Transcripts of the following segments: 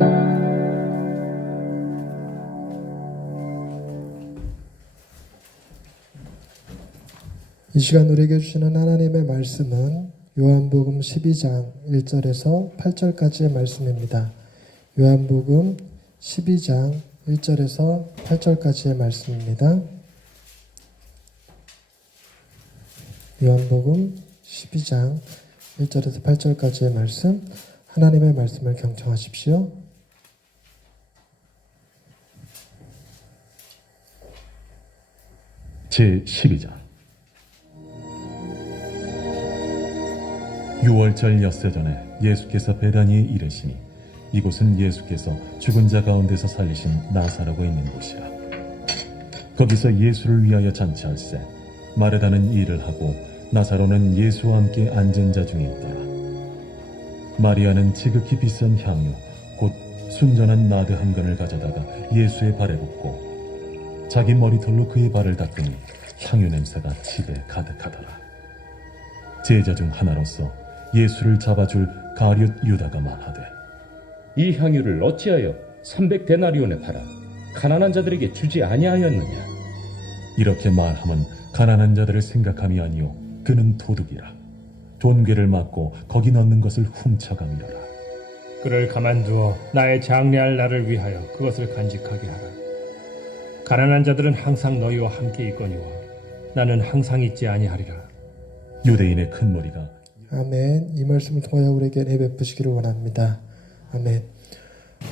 이 시간 우리에게 주시는 하나님의 말씀은 요한복음 12장 1절에서 8절까지의 말씀입니다. 요한복음 12장 1절에서 8절까지의 말씀입니다. 요한복음 12장 1절에서 8절까지의 말씀, 하나님의 말씀을 경청하십시오. 제12장 6월절 엿새 전에 예수께서 베다니에 이르시니 이곳은 예수께서 죽은 자 가운데서 살리신 나사로가 있는 곳이라. 거기서 예수를 위하여 잔치할세 마르다는 일을 하고 나사로는 예수와 함께 앉은 자 중에 있더라. 마리아는 지극히 비싼 향유 곧 순전한 나드 한 근을 가져다가 예수의 발에 붓고 자기 머리털로 그의 발을 닦으니 향유 냄새가 집에 가득하더라. 제자 중 하나로서 예수를 잡아줄 가룟 유다가 말하되 이 향유를 어찌하여 300데나리온에 팔아 가난한 자들에게 주지 아니하였느냐. 이렇게 말하면 가난한 자들을 생각함이 아니요 그는 도둑이라. 돈괴를 맞고 거기 넣는 것을 훔쳐가미로라. 그를 가만두어 나의 장래할 날을 위하여 그것을 간직하게 하라. 가난한 자들은 항상 너희와 함께 있거니와 나는 항상 있지 아니하리라. 유대인의 큰 무리가 아멘. 이 말씀을 통하여 우리에게 은혜 베푸시기를 원합니다. 아멘.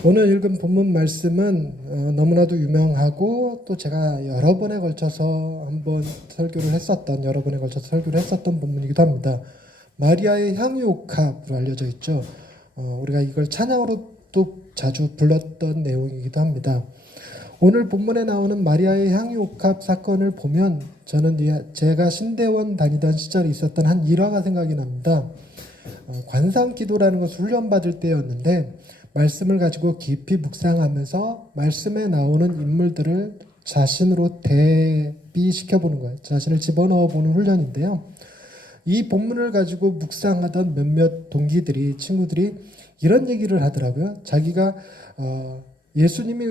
오늘 읽은 본문 말씀은 너무나도 유명하고 또 제가 여러 번에 걸쳐서 여러 번에 걸쳐서 설교를 했었던 본문이기도 합니다. 마리아의 향유옥합으로 알려져 있죠. 우리가 이걸 찬양으로 또 자주 불렀던 내용이기도 합니다. 오늘 본문에 나오는 마리아의 향유옥합 사건을 보면 저는 제가 신대원 다니던 시절에 있었던 한 일화가 생각이 납니다. 관상기도라는 것을 훈련받을 때였는데 말씀을 가지고 깊이 묵상하면서 말씀에 나오는 인물들을 자신으로 대비시켜보는 거예요. 자신을 집어넣어보는 훈련인데요. 이 본문을 가지고 묵상하던 몇몇 동기들이, 친구들이 이런 얘기를 하더라고요. 자기가 예수님이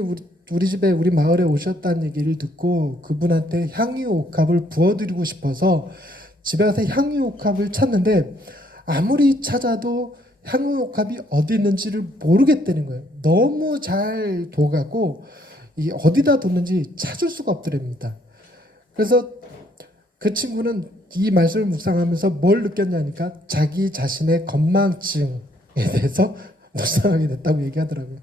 우리 집에, 우리 마을에 오셨다는 얘기를 듣고 그분한테 향유옥합을 부어드리고 싶어서 집에 가서 향유옥합을 찾는데 아무리 찾아도 향유옥합이 어디 있는지를 모르겠다는 거예요. 너무 잘 둬가고 어디다 뒀는지 찾을 수가 없더랍니다. 그래서 그 친구는 이 말씀을 묵상하면서 뭘 느꼈냐니까 자기 자신의 건망증에 대해서 묵상하게 됐다고 얘기하더라고요.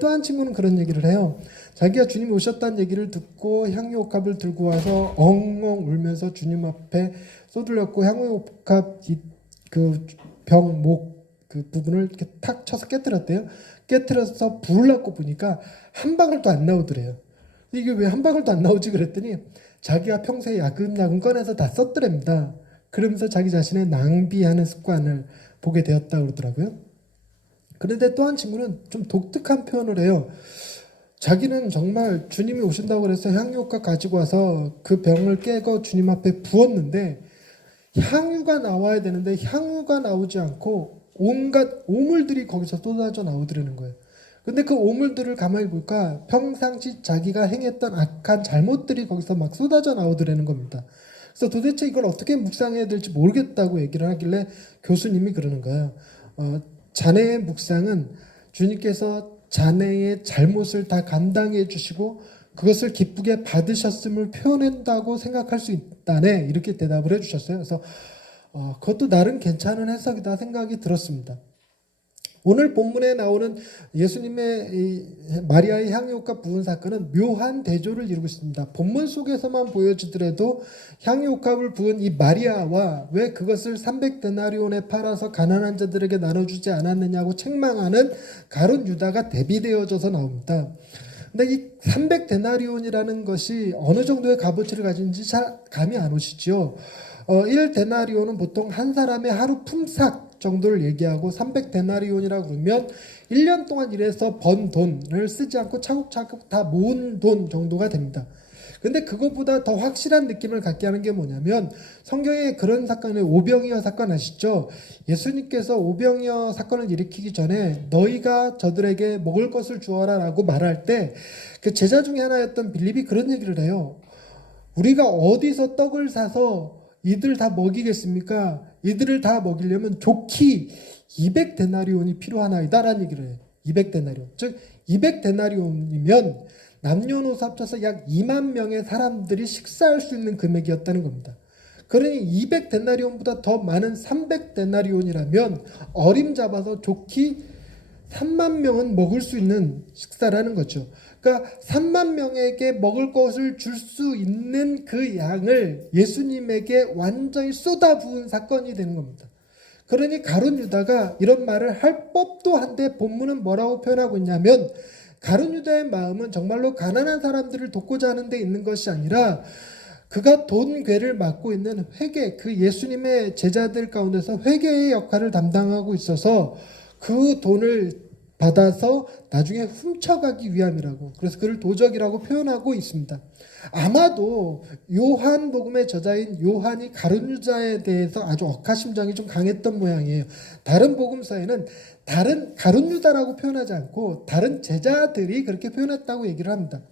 또 한 친구는 그런 얘기를 해요. 자기가 주님이 오셨다는 얘기를 듣고 향유옥합을 들고 와서 엉엉 울면서 주님 앞에 쏟으렸고 향유옥합 그 병목 그 부분을 이렇게 탁 쳐서 깨뜨렸대요. 깨뜨려서 불을 낳고 보니까 한 방울도 안 나오더래요. 이게 왜 한 방울도 안 나오지 그랬더니 자기가 평소에 야금야금 꺼내서 다 썼더랍니다. 그러면서 자기 자신의 낭비하는 습관을 보게 되었다고 그러더라고요. 그런데 또 한 친구는 좀 독특한 표현을 해요. 자기는 정말 주님이 오신다고 그래서 향유옥합 가지고 와서 그 병을 깨고 주님 앞에 부었는데 향유가 나와야 되는데 향유가 나오지 않고 온갖 오물들이 거기서 쏟아져 나오더라는 거예요. 근데 그 오물들을 가만히 볼까 평상시 자기가 행했던 악한 잘못들이 거기서 막 쏟아져 나오더라는 겁니다. 그래서 도대체 이걸 어떻게 묵상해야 될지 모르겠다고 얘기를 하길래 교수님이 그러는 거예요. 자네의 묵상은 주님께서 자네의 잘못을 다 감당해 주시고 그것을 기쁘게 받으셨음을 표현한다고 생각할 수 있다네, 이렇게 대답을 해주셨어요. 그래서 그것도 나름 괜찮은 해석이다 생각이 들었습니다. 오늘 본문에 나오는 예수님의 마리아의 향유옥합 부은 사건은 묘한 대조를 이루고 있습니다. 본문 속에서만 보여주더라도 향유옥합을 부은 이 마리아와 왜 그것을 300데나리온에 팔아서 가난한 자들에게 나눠주지 않았느냐고 책망하는 가룟 유다가 대비되어져서 나옵니다. 근데 이 300데나리온이라는 것이 어느 정도의 값어치를 가진지 잘 감이 안 오시죠. 1데나리온은 보통 한 사람의 하루 품삯 정도를 얘기하고 300데나리온이라고 그러면 1년 동안 일해서 번 돈을 쓰지 않고 차곡차곡 다 모은 돈 정도가 됩니다. 근데 그것보다 더 확실한 느낌을 갖게 하는 게 뭐냐면 성경에 그런 사건의 오병이어 사건 아시죠? 예수님께서 오병이어 사건을 일으키기 전에 너희가 저들에게 먹을 것을 주어라 라고 말할 때 그 제자 중에 하나였던 빌립이 그런 얘기를 해요. 우리가 어디서 떡을 사서 이들 다 먹이겠습니까? 이들을 다 먹이려면 좋기 200데나리온이 필요하나이다라는 얘기를 해요. 200데나리온. 즉 200데나리온이면 남녀노소 합쳐서 약 2만 명의 사람들이 식사할 수 있는 금액이었다는 겁니다. 그러니 200데나리온보다 더 많은 300데나리온이라면 어림잡아서 좋기 3만 명은 먹을 수 있는 식사라는 거죠. 그러니까 3만 명에게 먹을 것을 줄 수 있는 그 양을 예수님에게 완전히 쏟아부은 사건이 되는 겁니다. 그러니 가룟 유다가 이런 말을 할 법도 한데 본문은 뭐라고 표현하고 있냐면 가룟 유다의 마음은 정말로 가난한 사람들을 돕고자 하는 데 있는 것이 아니라 그가 돈 괴를 맡고 있는 회계, 그 예수님의 제자들 가운데서 회계의 역할을 담당하고 있어서 그 돈을 받아서 나중에 훔쳐가기 위함이라고, 그래서 그를 도적이라고 표현하고 있습니다. 아마도 요한복음의 저자인 요한이 가룟 유다에 대해서 아주 억하심정이 좀 강했던 모양이에요. 다른 복음서에는 다른 가룟 유다라고 표현하지 않고 다른 제자들이 그렇게 표현했다고 얘기를 합니다.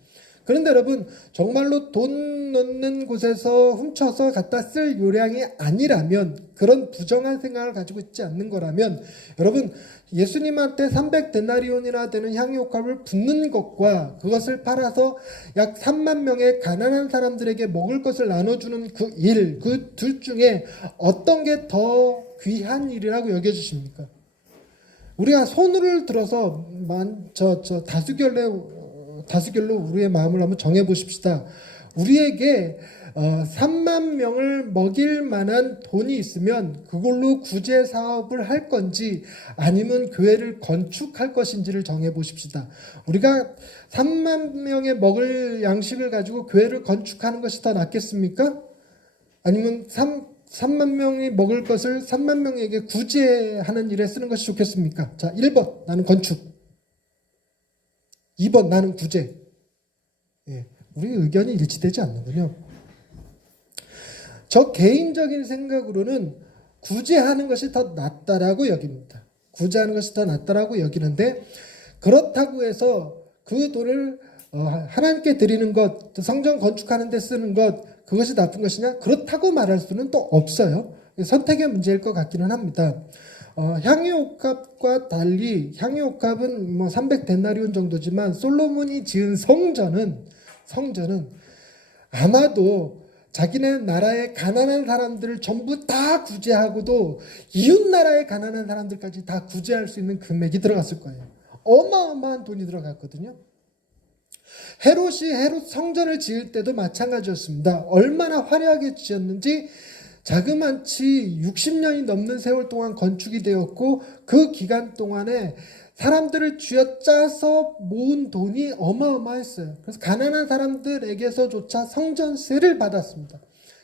그런데 여러분, 정말로 돈 넣는 곳에서 훔쳐서 갖다 쓸 요량이 아니라면, 그런 부정한 생각을 가지고 있지 않는 거라면, 여러분 예수님한테 300데나리온이나 되는 향유옥합을 붓는 것과 그것을 팔아서 약 3만 명의 가난한 사람들에게 먹을 것을 나눠주는 그 일, 그 둘 중에 어떤 게 더 귀한 일이라고 여겨주십니까? 우리가 손을 들어서 다수결로 우리의 마음을 한번 정해 보십시다. 우리에게 3만 명을 먹일 만한 돈이 있으면 그걸로 구제 사업을 할 건지 아니면 교회를 건축할 것인지를 정해 보십시다. 우리가 3만 명의 먹을 양식을 가지고 교회를 건축하는 것이 더 낫겠습니까? 아니면 3만 명이 먹을 것을 3만 명에게 구제하는 일에 쓰는 것이 좋겠습니까? 자, 1번 나는 건축, 2번 나는 구제. 예, 우리 의견이 일치되지 않는군요. 저 개인적인 생각으로는 구제하는 것이 더 낫다라고 여깁니다. 구제하는 것이 더 낫다라고 여기는데, 그렇다고 해서 그 돈을 하나님께 드리는 것, 성전 건축하는 데 쓰는 것, 그것이 나쁜 것이냐? 그렇다고 말할 수는 또 없어요. 선택의 문제일 것 같기는 합니다. 향유옥합과 달리 향유옥합은 300데나리온 정도지만 솔로몬이 지은 성전은 아마도 자기네 나라의 가난한 사람들을 전부 다 구제하고도 이웃 나라의 가난한 사람들까지 다 구제할 수 있는 금액이 들어갔을 거예요. 어마어마한 돈이 들어갔거든요. 헤롯 성전을 지을 때도 마찬가지였습니다. 얼마나 화려하게 지었는지, 자그만치 60년이 넘는 세월 동안 건축이 되었고, 그 기간 동안에 사람들을 쥐어짜서 모은 돈이 어마어마했어요. 그래서 가난한 사람들에게서조차 성전세를 받았습니다.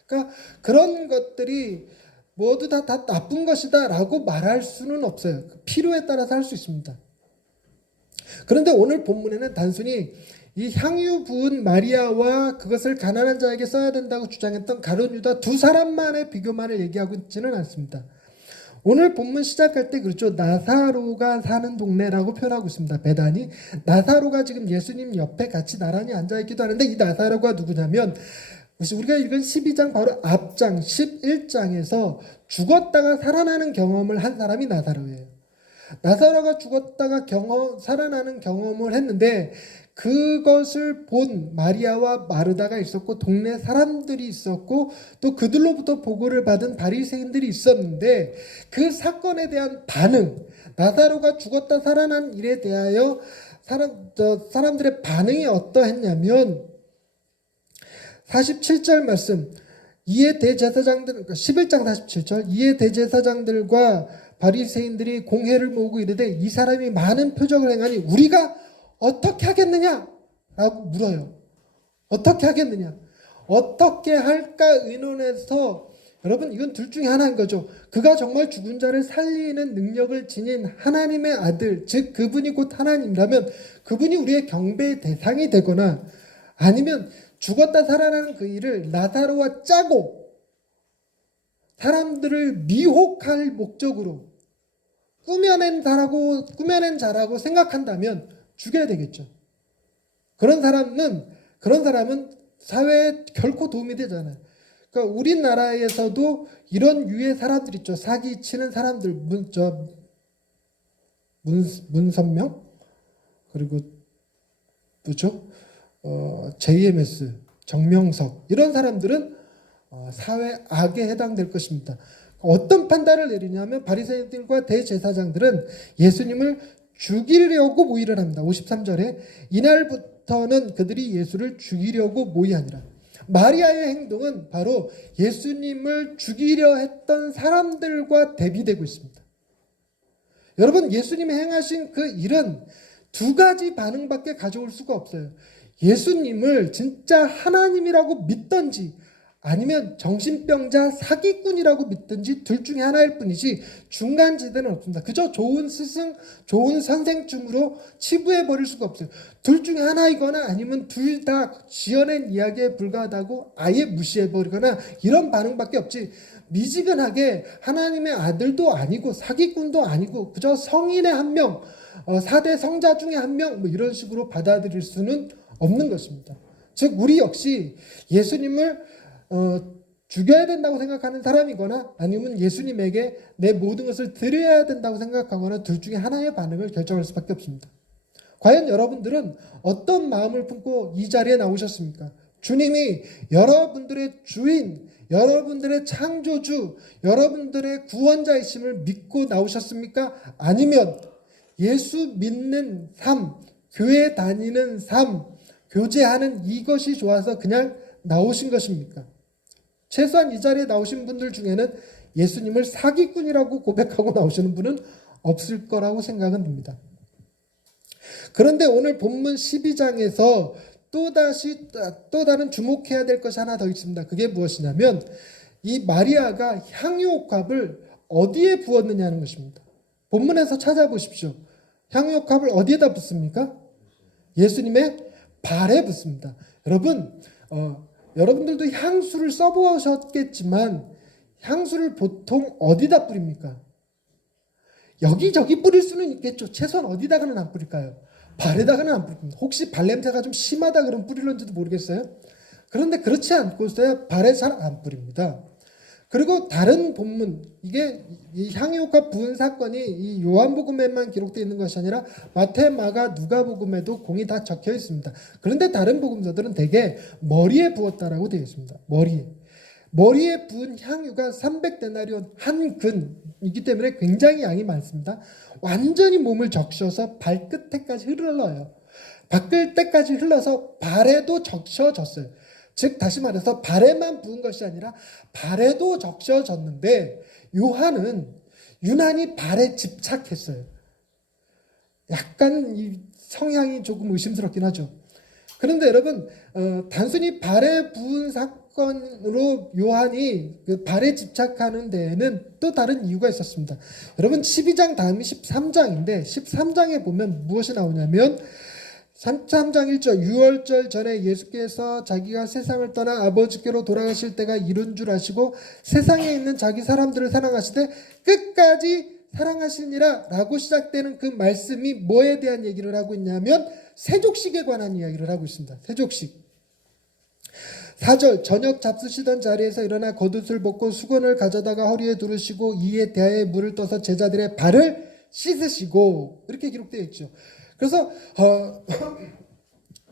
그러니까 그런 것들이 모두 다 나쁜 것이다 라고 말할 수는 없어요. 필요에 따라서 할 수 있습니다. 그런데 오늘 본문에는 단순히 이 향유 부은 마리아와 그것을 가난한 자에게 써야 된다고 주장했던 가룟 유다 두 사람만의 비교만을 얘기하고 있지는 않습니다. 오늘 본문 시작할 때 그렇죠. 나사로가 사는 동네라고 표현하고 있습니다. 베다니. 나사로가 지금 예수님 옆에 같이 나란히 앉아있기도 하는데, 이 나사로가 누구냐면 우리가 읽은 12장 바로 앞장 11장에서 죽었다가 살아나는 경험을 한 사람이 나사로예요. 나사로가 죽었다가 살아나는 경험을 했는데, 그것을 본 마리아와 마르다가 있었고 동네 사람들이 있었고 또 그들로부터 보고를 받은 바리새인들이 있었는데, 그 사건에 대한 반응, 나사로가 죽었다 살아난 일에 대하여 사람들의 반응이 어떠했냐면 47절 말씀, 이에 대제사장들, 11장 47절, 이에 대제사장들과 바리새인들이 공회를 모으고 이르되 이 사람이 많은 표적을 행하니 우리가 어떻게 하겠느냐? 라고 물어요. 어떻게 하겠느냐? 어떻게 할까 의논해서, 여러분 이건 둘 중에 하나인 거죠. 그가 정말 죽은 자를 살리는 능력을 지닌 하나님의 아들, 즉 그분이 곧 하나님이라면 그분이 우리의 경배의 대상이 되거나, 아니면 죽었다 살아나는 그 일을 나사로와 짜고 사람들을 미혹할 목적으로 꾸며낸 자라고 생각한다면 죽여야 되겠죠. 그런 사람은 사회에 결코 도움이 되잖아요. 그러니까 우리나라에서도 이런 유의 사람들 있죠. 사기 치는 사람들, 문선명, 그리고 뭐죠? JMS, 정명석, 이런 사람들은 사회 악에 해당될 것입니다. 어떤 판단을 내리냐면 바리새인들과 대제사장들은 예수님을 죽이려고 모의를 합니다. 53절에 이날부터는 그들이 예수를 죽이려고 모의하니라. 마리아의 행동은 바로 예수님을 죽이려 했던 사람들과 대비되고 있습니다. 여러분, 예수님이 행하신 그 일은 두 가지 반응밖에 가져올 수가 없어요. 예수님을 진짜 하나님이라고 믿던지 아니면 정신병자 사기꾼이라고 믿든지 둘 중에 하나일 뿐이지 중간지대는 없습니다. 그저 좋은 스승, 좋은 선생쯤으로 치부해버릴 수가 없어요. 둘 중에 하나이거나 아니면 둘 다 지어낸 이야기에 불과하다고 아예 무시해버리거나 이런 반응밖에 없지, 미지근하게 하나님의 아들도 아니고 사기꾼도 아니고 그저 성인의 한 명, 4대 성자 중에 한 명, 뭐 이런 식으로 받아들일 수는 없는 것입니다. 즉 우리 역시 예수님을 죽여야 된다고 생각하는 사람이거나 아니면 예수님에게 내 모든 것을 드려야 된다고 생각하거나 둘 중에 하나의 반응을 결정할 수밖에 없습니다. 과연 여러분들은 어떤 마음을 품고 이 자리에 나오셨습니까? 주님이 여러분들의 주인, 여러분들의 창조주, 여러분들의 구원자이심을 믿고 나오셨습니까? 아니면 예수 믿는 삶, 교회 다니는 삶, 교제하는 이것이 좋아서 그냥 나오신 것입니까? 최소한 이 자리에 나오신 분들 중에는 예수님을 사기꾼이라고 고백하고 나오시는 분은 없을 거라고 생각은 듭니다. 그런데 오늘 본문 12장에서 또 다른 주목해야 될 것이 하나 더 있습니다. 그게 무엇이냐면 이 마리아가 향유옥합을 어디에 부었느냐는 것입니다. 본문에서 찾아보십시오. 향유옥합을 어디에다 붓습니까? 예수님의 발에 붓습니다. 여러분들도 향수를 써보셨겠지만 향수를 보통 어디다 뿌립니까? 여기저기 뿌릴 수는 있겠죠. 최소한 어디다가는 안 뿌릴까요? 발에다가는 안 뿌립니다. 혹시 발냄새가 좀 심하다 그러면 뿌리는지도 모르겠어요. 그런데 그렇지 않고서야 발에 잘 안 뿌립니다. 그리고 다른 본문, 이게 이 향유옥합 부은 사건이 이 요한복음에만 기록되어 있는 것이 아니라 마태, 마가, 누가복음에도 공이 다 적혀 있습니다. 그런데 다른 복음서들은 대개 머리에 부었다라고 되어 있습니다. 머리에 부은 향유가 300데나리온 한 근이기 때문에 굉장히 양이 많습니다. 완전히 몸을 적셔서 발끝에까지 흘러요. 발끝에까지 흘러서 발에도 적셔졌어요. 즉 다시 말해서 발에만 부은 것이 아니라 발에도 적셔졌는데 요한은 유난히 발에 집착했어요. 약간 이 성향이 조금 의심스럽긴 하죠. 그런데 여러분, 단순히 발에 부은 사건으로 요한이 그 발에 집착하는 데에는 또 다른 이유가 있었습니다. 여러분, 12장 다음이 13장인데 13장에 보면 무엇이 나오냐면 3장 1절, 유월절 전에 예수께서 자기가 세상을 떠나 아버지께로 돌아가실 때가 이른 줄 아시고 세상에 있는 자기 사람들을 사랑하시되 끝까지 사랑하시니라 라고 시작되는 그 말씀이 뭐에 대한 얘기를 하고 있냐면 세족식에 관한 이야기를 하고 있습니다. 세족식. 4절, 저녁 잡수시던 자리에서 일어나 겉옷을 벗고 수건을 가져다가 허리에 두르시고 이에 대하에 물을 떠서 제자들의 발을 씻으시고, 이렇게 기록되어 있죠. 그래서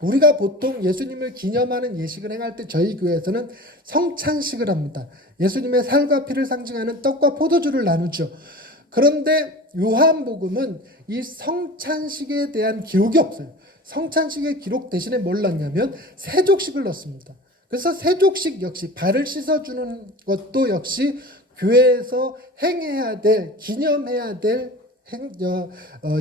우리가 보통 예수님을 기념하는 예식을 행할 때 저희 교회에서는 성찬식을 합니다. 예수님의 살과 피를 상징하는 떡과 포도주를 나누죠. 그런데 요한복음은 이 성찬식에 대한 기록이 없어요. 성찬식의 기록 대신에 뭘 넣냐면 세족식을 넣습니다. 그래서 세족식 역시 발을 씻어주는 것도 역시 교회에서 행해야 될, 기념해야 될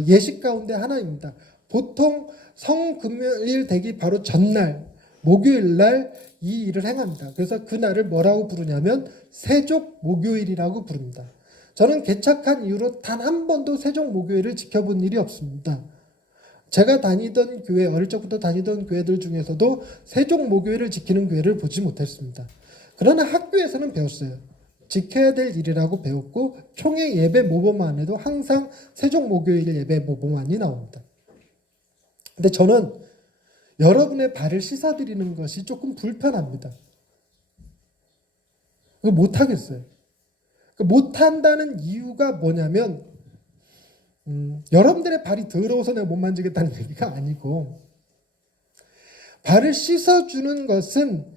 예식 가운데 하나입니다. 보통 성금요일 되기 바로 전날, 목요일 날 이 일을 행합니다. 그래서 그날을 뭐라고 부르냐면 세족 목요일이라고 부릅니다. 저는 개척한 이후로 단 한 번도 세족 목요일을 지켜본 일이 없습니다. 제가 다니던 교회, 어릴 적부터 다니던 교회들 중에서도 세종모교회를 지키는 교회를 보지 못했습니다. 그러나 학교에서는 배웠어요. 지켜야 될 일이라고 배웠고 총회 예배 모범만 해도 항상 세종모교회 예배 모범만이 나옵니다. 근데 저는 여러분의 발을 씻어드리는 것이 조금 불편합니다. 못하겠어요. 못한다는 이유가 뭐냐면 여러분들의 발이 더러워서 내가 못 만지겠다는 얘기가 아니고, 발을 씻어주는 것은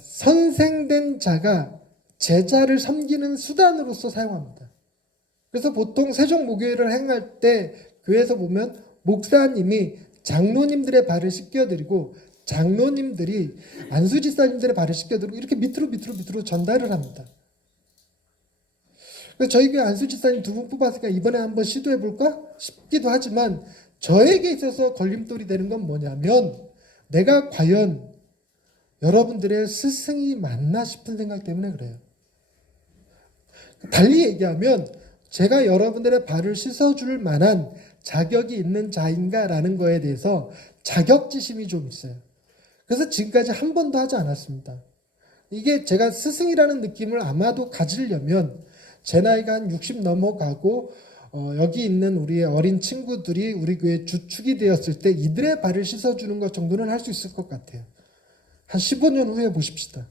선생된 자가 제자를 섬기는 수단으로서 사용합니다. 그래서 보통 세종모교회를 행할 때 교회에서 보면 목사님이 장로님들의 발을 씻겨드리고 장로님들이 안수집사님들의 발을 씻겨드리고 이렇게 밑으로 전달을 합니다. 그래서 저희 교회 안수집사님 2분 뽑았으니까 이번에 한번 시도해볼까 싶기도 하지만, 저에게 있어서 걸림돌이 되는 건 뭐냐면 내가 과연 여러분들의 스승이 맞나 싶은 생각 때문에 그래요. 달리 얘기하면 제가 여러분들의 발을 씻어줄 만한 자격이 있는 자인가라는 거에 대해서 자격지심이 좀 있어요. 그래서 지금까지 한 번도 하지 않았습니다. 이게 제가 스승이라는 느낌을 아마도 가지려면 제 나이가 한 60 넘어가고 여기 있는 우리의 어린 친구들이 우리 교회 주축이 되었을 때 이들의 발을 씻어주는 것 정도는 할 수 있을 것 같아요. 한 15년 후에 보십시다.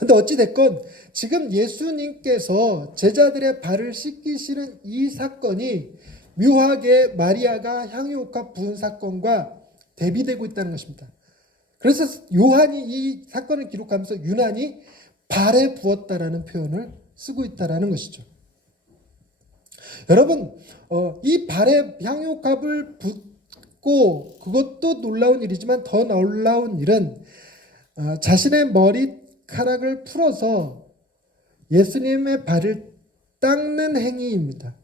근데 어찌됐건 지금 예수님께서 제자들의 발을 씻기시는 이 사건이 묘하게 마리아가 향유옥합 부은 사건과 대비되고 있다는 것입니다. 그래서 요한이 이 사건을 기록하면서 유난히 발에 부었다라는 표현을 쓰고 있다라는 것이죠. 여러분, 이 발에 향유옥합을 붓고, 그것도 놀라운 일이지만 더 놀라운 일은 자신의 머리카락을 풀어서 예수님의 발을 닦는 행위입니다.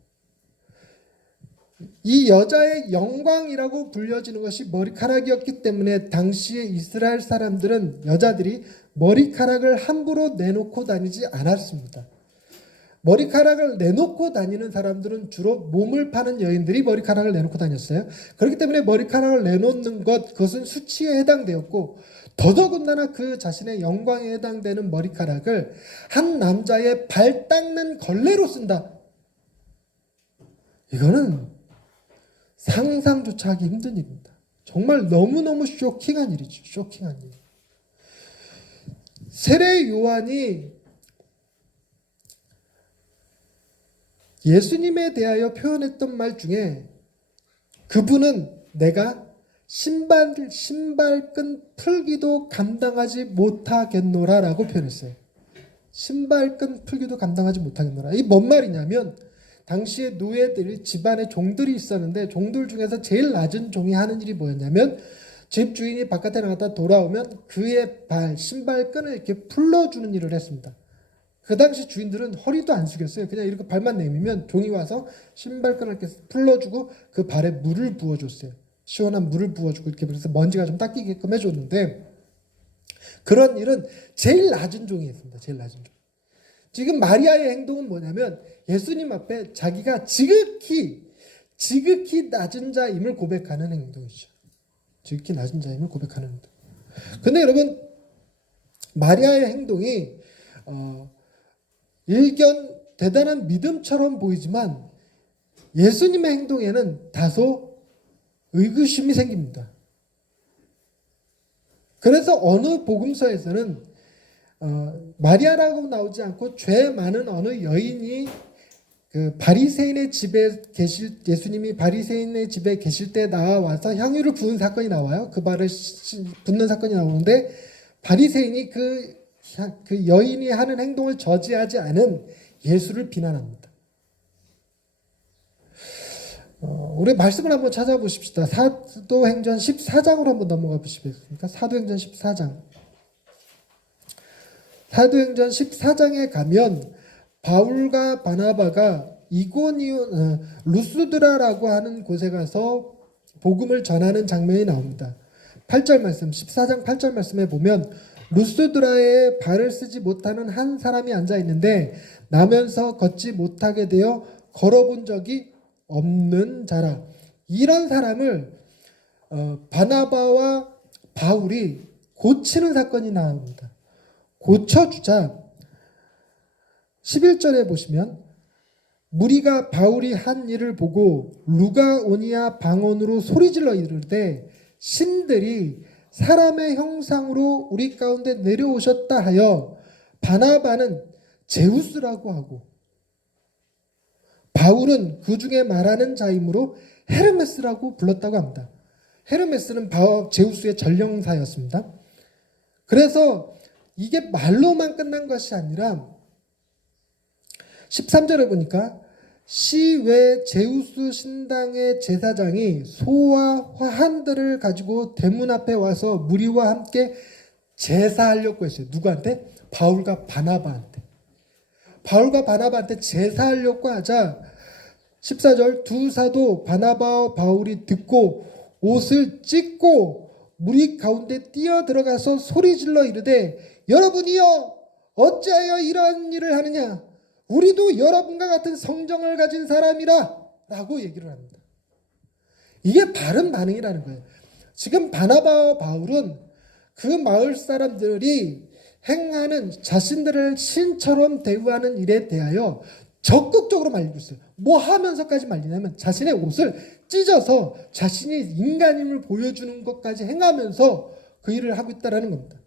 이 여자의 영광이라고 불려지는 것이 머리카락이었기 때문에 당시에 이스라엘 사람들은, 여자들이 머리카락을 함부로 내놓고 다니지 않았습니다. 머리카락을 내놓고 다니는 사람들은 주로 몸을 파는 여인들이 머리카락을 내놓고 다녔어요. 그렇기 때문에 머리카락을 내놓는 것, 그것은 수치에 해당되었고, 더더군다나 그 자신의 영광에 해당되는 머리카락을 한 남자의 발 닦는 걸레로 쓴다. 이거는 상상조차 하기 힘든 일입니다. 정말 너무너무 쇼킹한 일이죠. 쇼킹한 일. 세례 요한이 예수님에 대하여 표현했던 말 중에, 그분은 내가 신발끈 풀기도 감당하지 못하겠노라 라고 표현했어요. 신발끈 풀기도 감당하지 못하겠노라. 이게 뭔 말이냐면, 당시에 노예들이, 집안에 종들이 있었는데 종들 중에서 제일 낮은 종이 하는 일이 뭐였냐면, 집 주인이 바깥에 나갔다 돌아오면 그의 신발끈을 이렇게 풀러주는 일을 했습니다. 그 당시 주인들은 허리도 안 숙였어요. 그냥 이렇게 발만 내밀면 종이 와서 신발끈을 이렇게 풀러주고 그 발에 물을 부어줬어요. 시원한 물을 부어주고 이렇게, 그래서 먼지가 좀 닦이게끔 해줬는데, 그런 일은 제일 낮은 종이 했습니다. 제일 낮은 종. 지금 마리아의 행동은 뭐냐면 예수님 앞에 자기가 지극히 낮은 자임을 고백하는 행동이죠. 지극히 낮은 자임을 고백하는 행동. 근데 여러분, 마리아의 행동이 일견 대단한 믿음처럼 보이지만 예수님의 행동에는 다소 의구심이 생깁니다. 그래서 어느 복음서에서는 마리아라고 나오지 않고 죄 많은 어느 여인이 그 바리새인의 집에 예수님이 바리새인의 집에 계실 때 나와서 향유를 부은 사건이 나와요. 그 발을 붓는 사건이 나오는데, 바리새인이 그 여인이 하는 행동을 저지하지 않은 예수를 비난합니다. 우리 말씀을 한번 찾아보십시다. 사도행전 14장으로 한번 넘어가 보시겠습니까? 사도행전 14장. 사도행전 14장에 가면 바울과 바나바가 이고니온, 루스드라라고 하는 곳에 가서 복음을 전하는 장면이 나옵니다. 8절 말씀, 14장 8절 말씀에 보면, 루스드라에 발을 쓰지 못하는 한 사람이 앉아 있는데 나면서 걷지 못하게 되어 걸어본 적이 없는 자라. 이런 사람을 바나바와 바울이 고치는 사건이 나옵니다. 고쳐주자 11절에 보시면 무리가 바울이 한 일을 보고 루가오니아 방언으로 소리질러 이르되 신들이 사람의 형상으로 우리 가운데 내려오셨다 하여 바나바는 제우스라고 하고 바울은 그 중에 말하는 자이므로 헤르메스라고 불렀다고 합니다. 헤르메스는 제우스의 전령사였습니다. 그래서 이게 말로만 끝난 것이 아니라 13절에 보니까 시외 제우스 신당의 제사장이 소와 화환들을 가지고 대문 앞에 와서 무리와 함께 제사하려고 했어요. 누구한테? 바울과 바나바한테. 바울과 바나바한테 제사하려고 하자 14절 두 사도 바나바와 바울이 듣고 옷을 찢고 무리 가운데 뛰어 들어가서 소리질러 이르되 여러분이여 어찌하여 이러한 일을 하느냐? 우리도 여러분과 같은 성정을 가진 사람이라 라고 얘기를 합니다. 이게 바른 반응이라는 거예요. 지금 바나바와 바울은 그 마을 사람들이 행하는 자신들을 신처럼 대우하는 일에 대하여 적극적으로 말리고 있어요. 뭐 하면서까지 말리냐면 자신의 옷을 찢어서 자신이 인간임을 보여주는 것까지 행하면서 그 일을 하고 있다는 겁니다.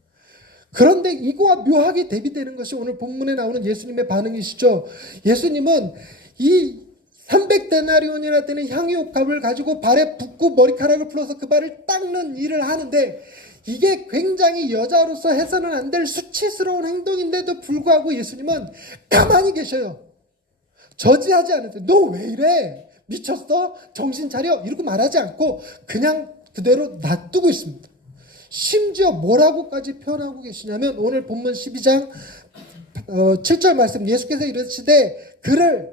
그런데 이거와 묘하게 대비되는 것이 오늘 본문에 나오는 예수님의 반응이시죠. 예수님은 이 300데나리온이나 되는 향유옥합을 가지고 발에 붓고 머리카락을 풀어서 그 발을 닦는 일을 하는데 이게 굉장히 여자로서 해서는 안 될 수치스러운 행동인데도 불구하고 예수님은 가만히 계셔요. 저지하지 않으세요. 너 왜 이래? 미쳤어? 정신 차려? 이러고 말하지 않고 그냥 그대로 놔두고 있습니다. 심지어 뭐라고까지 표현하고 계시냐면 오늘 본문 12장 7절 말씀 예수께서 이르시되 그를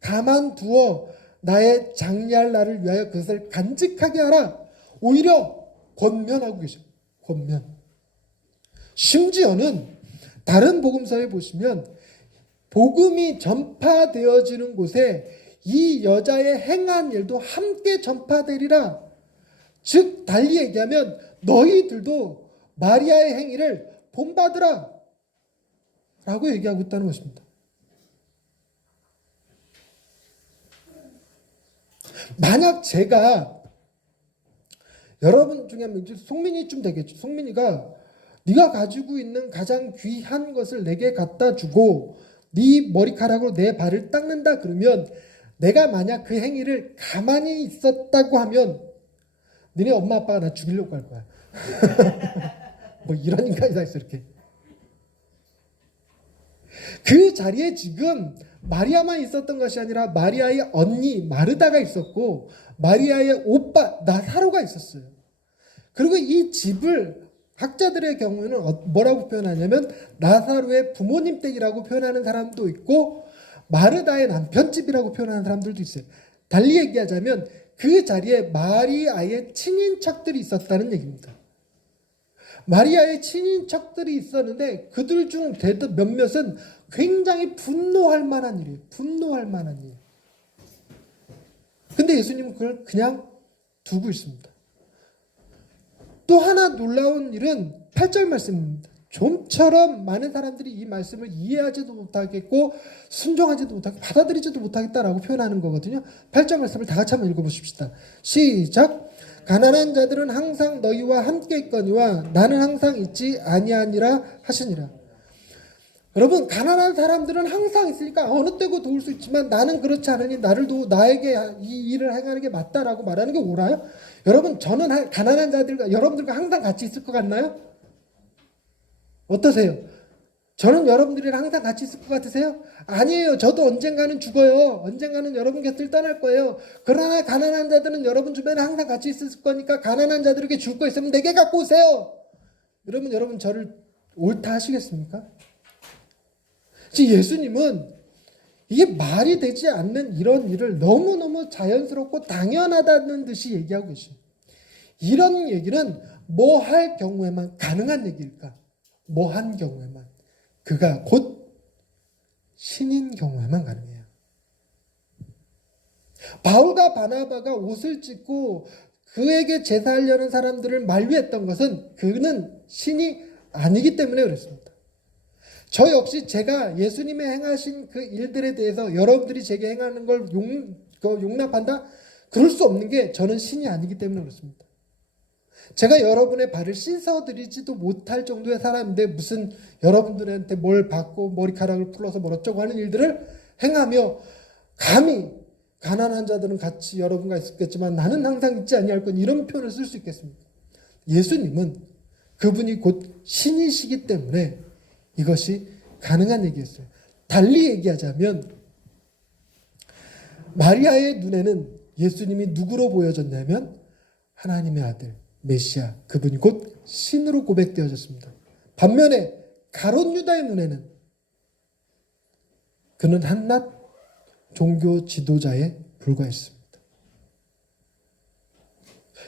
가만두어 나의 장리할 날을 위하여 그것을 간직하게 하라. 오히려 권면하고 계십니다. 권면. 심지어는 다른 복음서에 보시면 복음이 전파되어지는 곳에 이 여자의 행한 일도 함께 전파되리라. 즉 달리 얘기하면 너희들도 마리아의 행위를 본받으라 라고 얘기하고 있다는 것입니다. 만약 제가 여러분 중에 한 명, 송민이쯤 되겠죠. 송민이가 네가 가지고 있는 가장 귀한 것을 내게 갖다 주고 네 머리카락으로 내 발을 닦는다 그러면 내가 만약 그 행위를 가만히 있었다고 하면 너네 엄마 아빠가 나 죽이려고 할 거야. 뭐 이런 인간이 다 있어 이렇게. 그 자리에 지금 마리아만 있었던 것이 아니라 마리아의 언니 마르다가 있었고 마리아의 오빠 나사로가 있었어요. 그리고 이 집을 학자들의 경우에는 뭐라고 표현하냐면 나사로의 부모님 댁이라고 표현하는 사람도 있고 마르다의 남편 집이라고 표현하는 사람들도 있어요. 달리 얘기하자면 그 자리에 마리아의 친인척들이 있었다는 얘기입니다. 마리아의 친인척들이 있었는데 그들 중 몇몇은 굉장히 분노할 만한 일이에요. 분노할 만한 일. 근데 예수님은 그걸 그냥 두고 있습니다. 또 하나 놀라운 일은 8절 말씀입니다. 좀처럼 많은 사람들이 이 말씀을 이해하지도 못하겠고 순종하지도 못하고 받아들이지도 못하겠다라고 표현하는 거거든요. 8절 말씀을 다 같이 한번 읽어보십시다. 시작. 가난한 자들은 항상 너희와 함께 있거니와 나는 항상 있지 아니하니라 하시니라. 여러분 가난한 사람들은 항상 있으니까 어느 때고 도울 수 있지만 나는 그렇지 않으니 나에게 이 일을 행하는 게 맞다라고 말하는 게 옳아요? 여러분 저는 가난한 자들과 여러분들과 항상 같이 있을 것 같나요? 어떠세요? 저는 여러분들이랑 항상 같이 있을 것 같으세요? 아니에요. 저도 언젠가는 죽어요. 언젠가는 여러분 곁을 떠날 거예요. 그러나 가난한 자들은 여러분 주변에 항상 같이 있을 거니까 가난한 자들에게 줄 거 있으면 내게 갖고 오세요. 그러면 여러분 저를 옳다 하시겠습니까? 지금 예수님은 이게 말이 되지 않는 이런 일을 너무너무 자연스럽고 당연하다는 듯이 얘기하고 계십니다. 이런 얘기는 뭐 할 경우에만 가능한 얘기일까? 뭐 한 경우에만. 그가 곧 신인 경우에만 가능해요. 바울과 바나바가 옷을 찢고 그에게 제사하려는 사람들을 만류했던 것은 그는 신이 아니기 때문에 그랬습니다. 저 역시 제가 예수님의 행하신 그 일들에 대해서 여러분들이 제게 행하는 걸 용납한다? 그럴 수 없는 게 저는 신이 아니기 때문에 그렇습니다. 제가 여러분의 발을 씻어드리지도 못할 정도의 사람인데 무슨 여러분들한테 뭘 받고 머리카락을 풀어서 뭐 어쩌고 하는 일들을 행하며 감히 가난한 자들은 같이 여러분과 있었겠지만 나는 항상 있지 아니할 건 이런 표현을 쓸 수 있겠습니까? 예수님은 그분이 곧 신이시기 때문에 이것이 가능한 얘기였어요. 달리 얘기하자면 마리아의 눈에는 예수님이 누구로 보여졌냐면 하나님의 아들 메시아, 그분이 곧 신으로 고백되어졌습니다. 반면에 가롯 유다의 눈에는 그는 한낱 종교 지도자에 불과했습니다.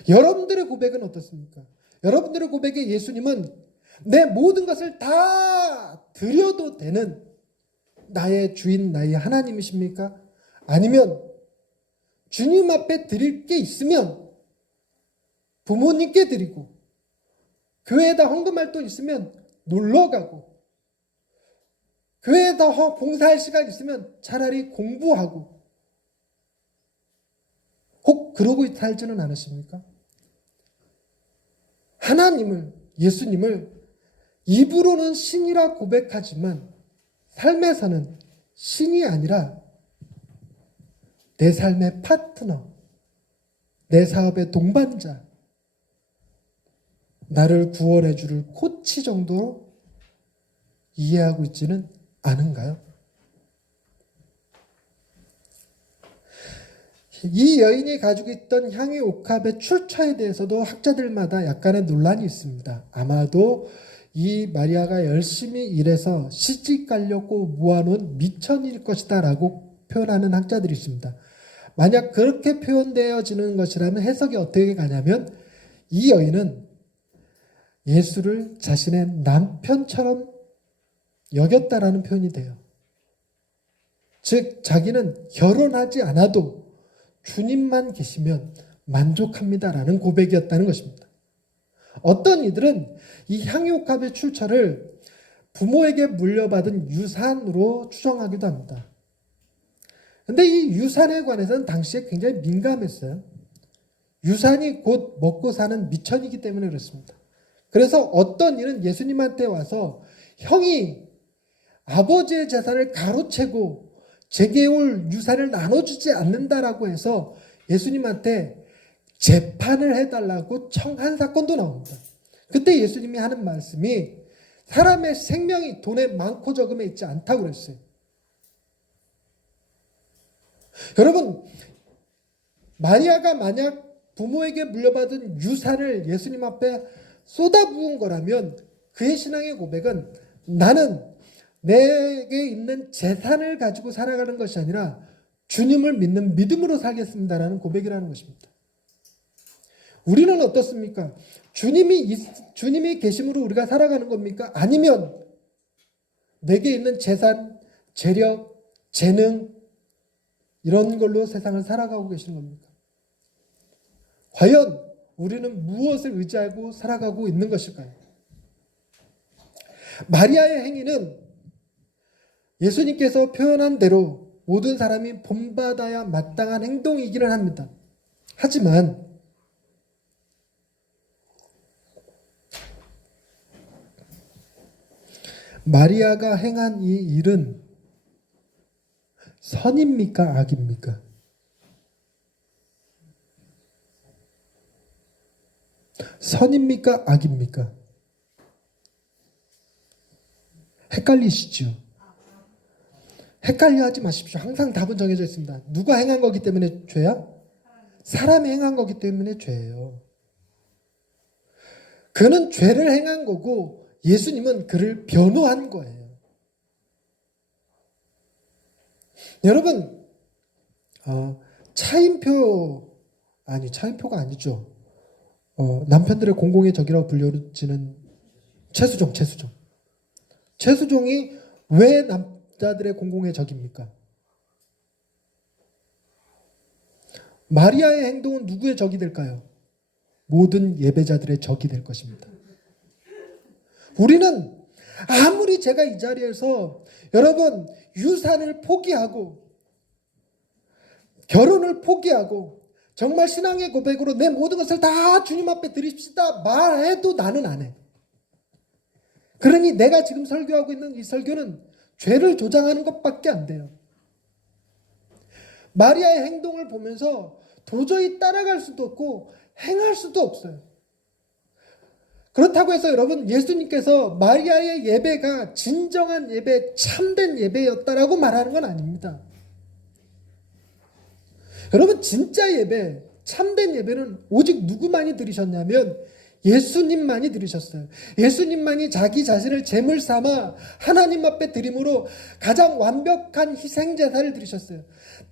여러분들의 고백은 어떻습니까? 여러분들의 고백에 예수님은 내 모든 것을 다 드려도 되는 나의 주인, 나의 하나님이십니까? 아니면 주님 앞에 드릴 게 있으면 부모님께 드리고 교회에다 헌금할 돈 있으면 놀러가고 교회에다 봉사할 시간 있으면 차라리 공부하고 혹 그러고 살지는 않으십니까? 하나님을, 예수님을 입으로는 신이라 고백하지만 삶에서는 신이 아니라 내 삶의 파트너, 내 사업의 동반자, 나를 구원해 줄 코치 정도로 이해하고 있지는 않은가요? 이 여인이 가지고 있던 향유 옥합의 출처에 대해서도 학자들마다 약간의 논란이 있습니다. 아마도 이 마리아가 열심히 일해서 시집 가려고 모아놓은 미천일 것이다 라고 표현하는 학자들이 있습니다. 만약 그렇게 표현되어지는 것이라면 해석이 어떻게 가냐면 이 여인은 예수를 자신의 남편처럼 여겼다라는 표현이 돼요. 즉 자기는 결혼하지 않아도 주님만 계시면 만족합니다라는 고백이었다는 것입니다. 어떤 이들은 이 향유옥합의 출처를 부모에게 물려받은 유산으로 추정하기도 합니다. 그런데 이 유산에 관해서는 당시에 굉장히 민감했어요. 유산이 곧 먹고 사는 미천이기 때문에 그렇습니다. 그래서 어떤 이는 예수님한테 와서 형이 아버지의 재산을 가로채고 제게 올 유산을 나눠주지 않는다라고 해서 예수님한테 재판을 해달라고 청한 사건도 나옵니다. 그때 예수님이 하는 말씀이 사람의 생명이 돈에 많고 적음에 있지 않다고 그랬어요. 여러분, 마리아가 만약 부모에게 물려받은 유산을 예수님 앞에 쏟아부은 거라면 그의 신앙의 고백은 나는 내게 있는 재산을 가지고 살아가는 것이 아니라 주님을 믿는 믿음으로 살겠습니다라는 고백이라는 것입니다. 우리는 어떻습니까? 주님이 계심으로 우리가 살아가는 겁니까? 아니면 내게 있는 재산, 재력, 재능 이런 걸로 세상을 살아가고 계시는 겁니까? 과연 우리는 무엇을 의지하고 살아가고 있는 것일까요? 마리아의 행위는 예수님께서 표현한 대로 모든 사람이 본받아야 마땅한 행동이기는 합니다. 하지만 마리아가 행한 이 일은 선입니까? 악입니까? 선입니까? 악입니까? 헷갈리시죠? 헷갈려 하지 마십시오. 항상 답은 정해져 있습니다. 누가 행한 거기 때문에 죄야? 사람이 행한 거기 때문에 죄예요. 그는 죄를 행한 거고 예수님은 그를 변호한 거예요. 여러분, 차인표가 아니죠. 남편들의 공공의 적이라고 불려지는 최수종이 왜 남자들의 공공의 적입니까? 마리아의 행동은 누구의 적이 될까요? 모든 예배자들의 적이 될 것입니다. 우리는 아무리 제가 이 자리에서 여러분 유산을 포기하고 결혼을 포기하고 정말 신앙의 고백으로 내 모든 것을 다 주님 앞에 드립시다 말해도 나는 안 해. 그러니 내가 지금 설교하고 있는 이 설교는 죄를 조장하는 것밖에 안 돼요. 마리아의 행동을 보면서 도저히 따라갈 수도 없고 행할 수도 없어요. 그렇다고 해서 여러분 예수님께서 마리아의 예배가 진정한 예배, 참된 예배였다라고 말하는 건 아닙니다. 여러분 진짜 예배, 참된 예배는 오직 누구만이 들으셨냐면 예수님만이 들으셨어요. 예수님만이 자기 자신을 제물 삼아 하나님 앞에 드림으로 가장 완벽한 희생 제사를 드리셨어요.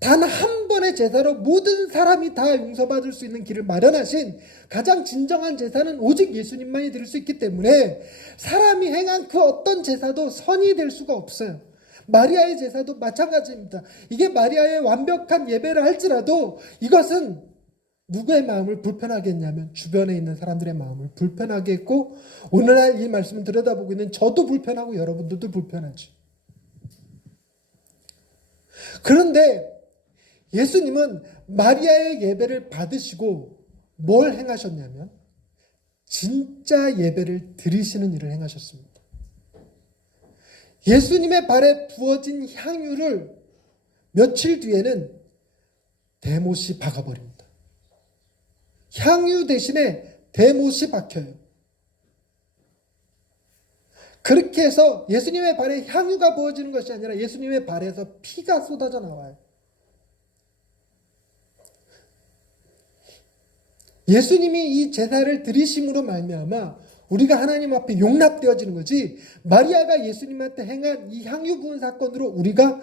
단 한 번의 제사로 모든 사람이 다 용서받을 수 있는 길을 마련하신 가장 진정한 제사는 오직 예수님만이 드릴 수 있기 때문에 사람이 행한 그 어떤 제사도 선이 될 수가 없어요. 마리아의 제사도 마찬가지입니다. 이게 마리아의 완벽한 예배를 할지라도 이것은 누구의 마음을 불편하게 했냐면 주변에 있는 사람들의 마음을 불편하게 했고 오늘날 이 말씀을 들여다보고 있는 저도 불편하고 여러분들도 불편하죠. 그런데 예수님은 마리아의 예배를 받으시고 뭘 행하셨냐면 진짜 예배를 드리시는 일을 행하셨습니다. 예수님의 발에 부어진 향유를 며칠 뒤에는 대못이 박아버립니다. 향유 대신에 대못이 박혀요. 그렇게 해서 예수님의 발에 향유가 부어지는 것이 아니라 예수님의 발에서 피가 쏟아져 나와요. 예수님이 이 제사를 드리심으로 말미암아 우리가 하나님 앞에 용납되어지는 거지 마리아가 예수님한테 행한 이 향유 부은 사건으로 우리가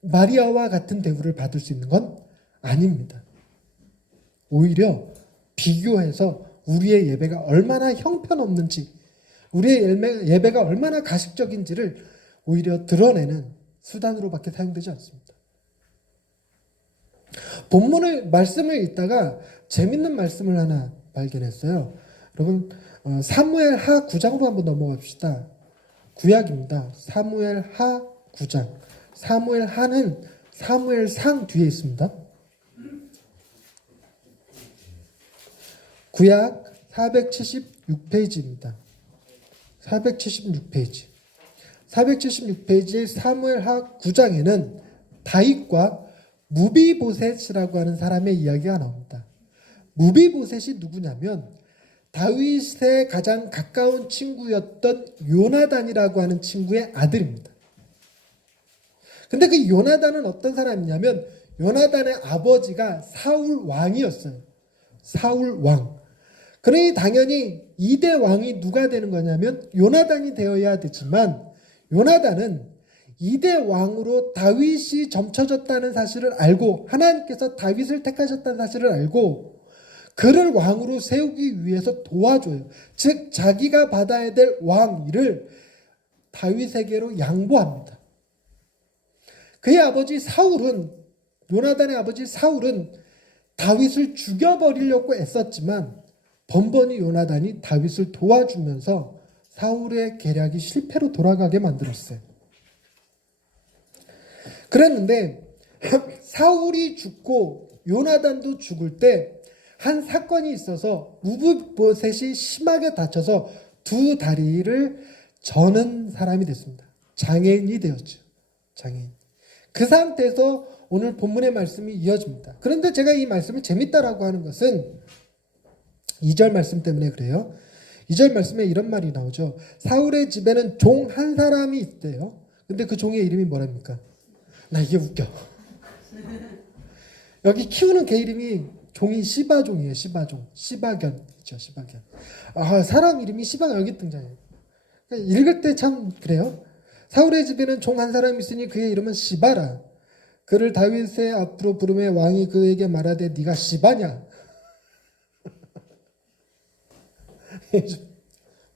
마리아와 같은 대우를 받을 수 있는 건 아닙니다. 오히려 비교해서 우리의 예배가 얼마나 형편없는지 우리의 예배가 얼마나 가식적인지를 오히려 드러내는 수단으로밖에 사용되지 않습니다. 말씀을 읽다가 재밌는 말씀을 하나 발견했어요. 여러분 사무엘 하 9장으로 한번 넘어갑시다. 구약입니다. 사무엘 하 9장. 사무엘 하는 사무엘 상 뒤에 있습니다. 구약 476페이지입니다. 476페이지. 476페이지의 사무엘 하 9장에는 다윗과 무비보셋이라고 하는 사람의 이야기가 나옵니다. 무비보셋이 누구냐면 다윗의 가장 가까운 친구였던 요나단이라고 하는 친구의 아들입니다. 근데 그 요나단은 어떤 사람이냐면 요나단의 아버지가 사울 왕이었어요. 사울 왕. 그러니 당연히 2대 왕이 누가 되는 거냐면 요나단이 되어야 되지만 요나단은 2대 왕으로 다윗이 점쳐졌다는 사실을 알고 하나님께서 다윗을 택하셨다는 사실을 알고 그를 왕으로 세우기 위해서 도와줘요. 즉 자기가 받아야 될 왕위를 다윗에게로 양보합니다. 그의 아버지 사울은 요나단의 아버지 사울은 다윗을 죽여버리려고 애썼지만 번번이 요나단이 다윗을 도와주면서 사울의 계략이 실패로 돌아가게 만들었어요. 그랬는데 사울이 죽고 요나단도 죽을 때 한 사건이 있어서 무비보셋이 심하게 다쳐서 두 다리를 저는 사람이 됐습니다. 장애인이 되었죠. 장애인. 그 상태에서 오늘 본문의 말씀이 이어집니다. 그런데 제가 이 말씀을 재밌다라고 하는 것은 2절 말씀 때문에 그래요. 2절 말씀에 이런 말이 나오죠. 사울의 집에는 종 한 사람이 있대요. 근데 그 종의 이름이 뭐랍니까? 나 이게 웃겨. 여기 키우는 개 이름이 종이 시바종이에요. 시바종. 시바견이죠. 시바견. 사람 이름이 시바가 여기 등장해요. 읽을 때 참 그래요. 사울의 집에는 종 한 사람이 있으니 그의 이름은 시바라. 그를 다윗의 앞으로 부르매 왕이 그에게 말하되 네가 시바냐?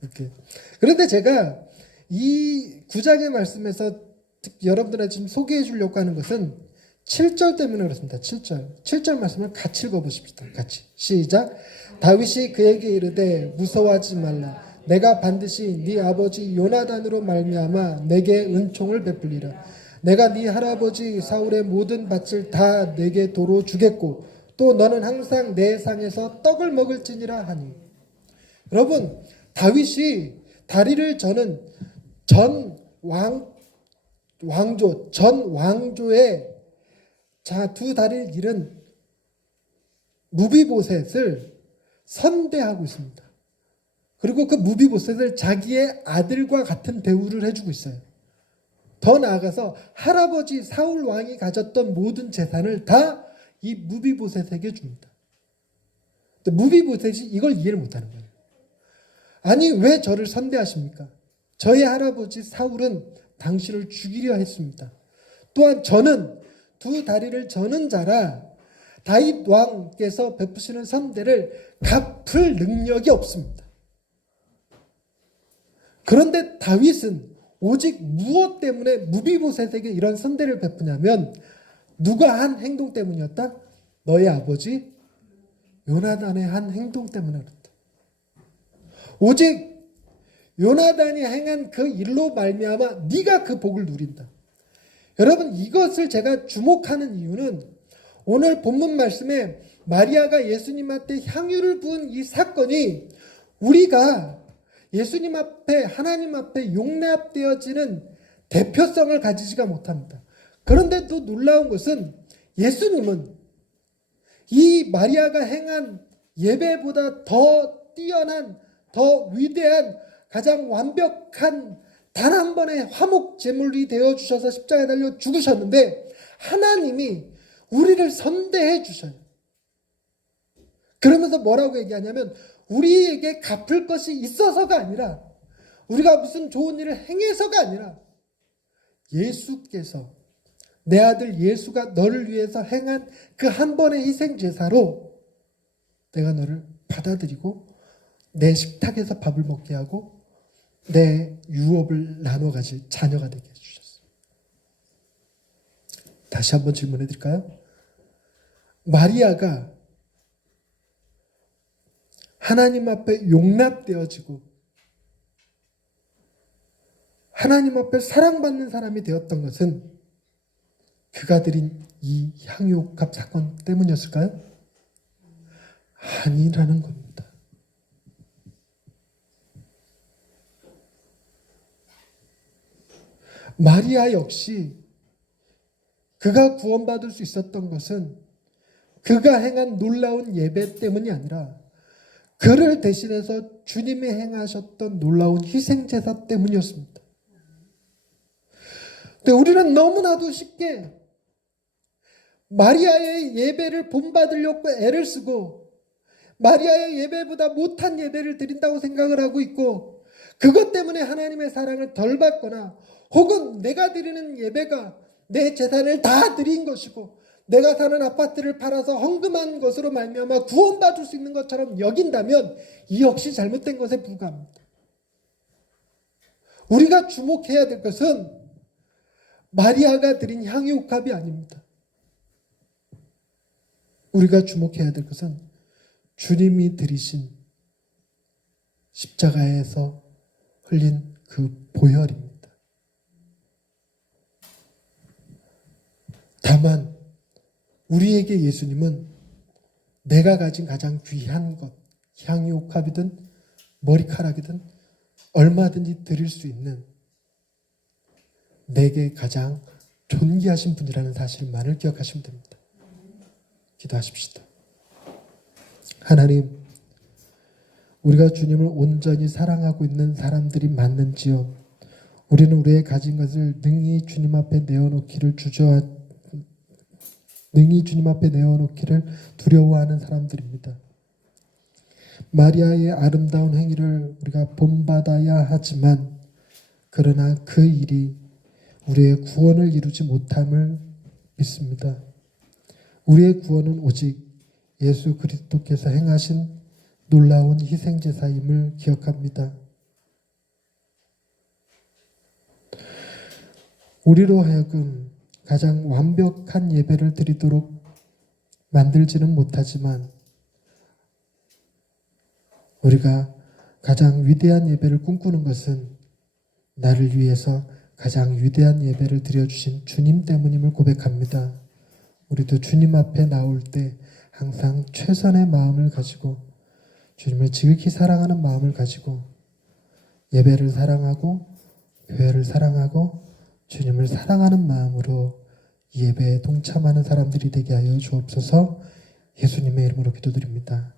이렇게. 그런데 제가 이 9장의 말씀에서 여러분들한테 지금 소개해 주려고 하는 것은 7절 때문에 그렇습니다. 7절 말씀을 같이 읽어보십시다. 같이 시작. 다윗이 그에게 이르되 무서워하지 말라. 내가 반드시 네 아버지 요나단으로 말미암아 내게 은총을 베풀리라. 내가 네 할아버지 사울의 모든 밭을 다 내게 도로 주겠고 또 너는 항상 내 상에서 떡을 먹을지니라 하니. 여러분, 다윗이 다리를 저는 전 왕조의 두 다리를 잃은 무비보셋을 선대하고 있습니다. 그리고 그 무비보셋을 자기의 아들과 같은 대우를 해주고 있어요. 더 나아가서 할아버지 사울 왕이 가졌던 모든 재산을 다 이 무비보셋에게 줍니다. 근데 무비보셋이 이걸 이해를 못하는 거예요. 아니, 왜 저를 선대하십니까? 저의 할아버지 사울은 당신을 죽이려 했습니다. 또한 저는 두 다리를 저는 자라 다윗 왕께서 베푸시는 선대를 갚을 능력이 없습니다. 그런데 다윗은 오직 무엇 때문에 무비보셋에게 이런 선대를 베푸냐면 누가 한 행동 때문이었다? 너의 아버지 요나단의 한 행동 때문에 그렇다. 오직 요나단이 행한 그 일로 말미암아 네가 그 복을 누린다. 여러분, 이것을 제가 주목하는 이유는 오늘 본문 말씀에 마리아가 예수님한테 향유를 부은 이 사건이 우리가 예수님 앞에 하나님 앞에 용납되어지는 대표성을 가지지가 못합니다. 그런데 또 놀라운 것은 예수님은 이 마리아가 행한 예배보다 더 뛰어난 더 위대한 가장 완벽한 단 한 번의 화목 제물이 되어주셔서 십자가에 달려 죽으셨는데 하나님이 우리를 선대해 주셔요. 그러면서 뭐라고 얘기하냐면 우리에게 갚을 것이 있어서가 아니라 우리가 무슨 좋은 일을 행해서가 아니라 예수께서 내 아들 예수가 너를 위해서 행한 그 한 번의 희생제사로 내가 너를 받아들이고 내 식탁에서 밥을 먹게 하고 내 유업을 나눠 가질 자녀가 되게 해주셨어요. 다시 한번 질문해 드릴까요? 마리아가 하나님 앞에 용납되어지고 하나님 앞에 사랑받는 사람이 되었던 것은 그가 드린 이 향유값 사건 때문이었을까요? 아니라는 겁니다. 마리아 역시 그가 구원받을 수 있었던 것은 그가 행한 놀라운 예배 때문이 아니라 그를 대신해서 주님이 행하셨던 놀라운 희생제사 때문이었습니다. 근데 우리는 너무나도 쉽게 마리아의 예배를 본받으려고 애를 쓰고 마리아의 예배보다 못한 예배를 드린다고 생각을 하고 있고 그것 때문에 하나님의 사랑을 덜 받거나 혹은 내가 드리는 예배가 내 재산을 다 드린 것이고 내가 사는 아파트를 팔아서 헌금한 것으로 말미암아 구원받을 수 있는 것처럼 여긴다면 이 역시 잘못된 것에 불과합니다. 우리가 주목해야 될 것은 마리아가 드린 향유값이 아닙니다. 우리가 주목해야 될 것은 주님이 들이신 십자가에서 흘린 그 보혈입니다. 다만 우리에게 예수님은 내가 가진 가장 귀한 것, 향유옥합이든 머리카락이든 얼마든지 드릴 수 있는 내게 가장 존귀하신 분이라는 사실만을 기억하시면 됩니다. 기도하십시다. 하나님, 우리가 주님을 온전히 사랑하고 있는 사람들이 맞는지요? 우리는 우리의 가진 것을 능히 주님 앞에 내어놓기를 두려워하는 사람들입니다. 마리아의 아름다운 행위를 우리가 본받아야 하지만 그러나 그 일이 우리의 구원을 이루지 못함을 믿습니다. 우리의 구원은 오직 예수 그리스도께서 행하신 놀라운 희생제사임을 기억합니다. 우리로 하여금 가장 완벽한 예배를 드리도록 만들지는 못하지만 우리가 가장 위대한 예배를 꿈꾸는 것은 나를 위해서 가장 위대한 예배를 드려주신 주님 때문임을 고백합니다. 우리도 주님 앞에 나올 때 항상 최선의 마음을 가지고 주님을 지극히 사랑하는 마음을 가지고 예배를 사랑하고 교회를 사랑하고 주님을 사랑하는 마음으로 이 예배에 동참하는 사람들이 되게 하여 주옵소서. 예수님의 이름으로 기도드립니다.